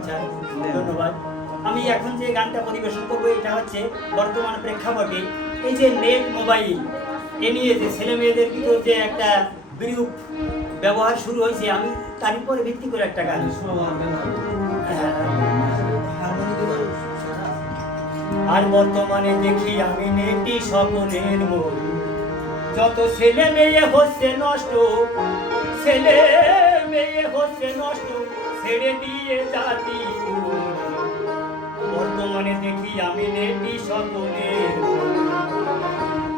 আচ্ছা, ধন্যবাদ। আমি এখন যে গানটা পরিবেশন করবো এটা হচ্ছে বর্তমান প্রেক্ষাপটে এই যে নেট মোবাইল এ নিয়ে যে ছেলে মেয়েদের ভিতর যে একটা বিরূপ ব্যবহার শুরু হয়েছে, আমি তার উপরে ভিত্তি করে একটা গান। আর বর্তমানে দেখি আমি নেটি সকলের মন, যত ছেলে মেয়ে হচ্ছে নষ্ট, ছেলে মেয়ে হচ্ছে নষ্ট, ছেড়ে দিয়ে জাতি। বর্তমানে দেখি আমি নেটি সকলের মন,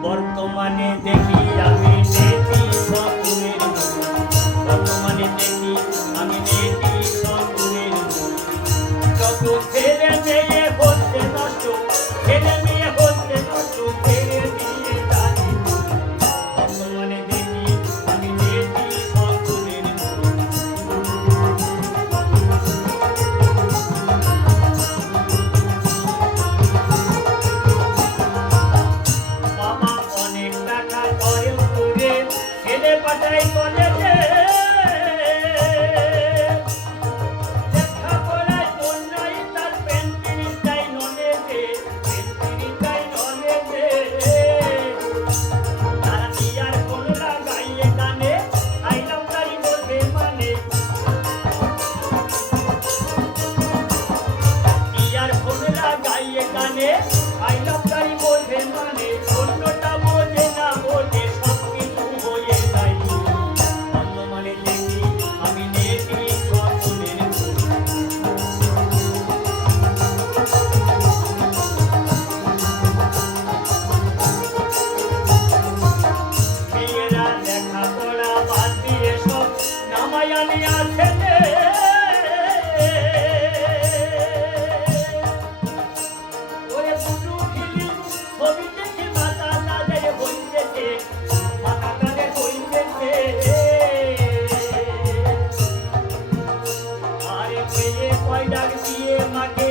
বর্তমানে দেখি আমি নেটি সকলের মন, বর্তমানে দেখি আমি নেটি সকলের মন, যত ছেলে মেয়ে হচ্ছে নষ্ট, ছেলে মেয়ে হচ্ছে নষ্ট, ছেড়ে দিয়ে জাতি। বর্তমানে দেখি আমি নেটি সকলের মন। বাবা অনেক টাকা খরচ করে ছেলে পাঠাই কলেজে, লেখাপড়ায় মন নাই তার, পেন্টিং চাই নলেজে, পেন্টিং চাই নলেজে। তারা ইয়ার ফোন লাগাইয়ে কানে, আই লাভ তারি বলতে মানে, ইয়ার ফোন লাগাইয়ে কানে, আই লাভ তারি বলতে মানে, অন্যটা বোঝে না, বোঝে সব কিছু হয়ে যায়। বর্তমানে দেখি আমি নেটি সকলের মন। মেয়েরা লেখাপড়া বাদ দিয়ে সব নামায়া নিয়া ছেলে, ওরে বুলু ফিল্ম ছবি দেখে মাথা তাদের হইতেছে, মাথা তাদের হইতেছে। আরে মেয়ে কয় ডাক দিয়ে মাকে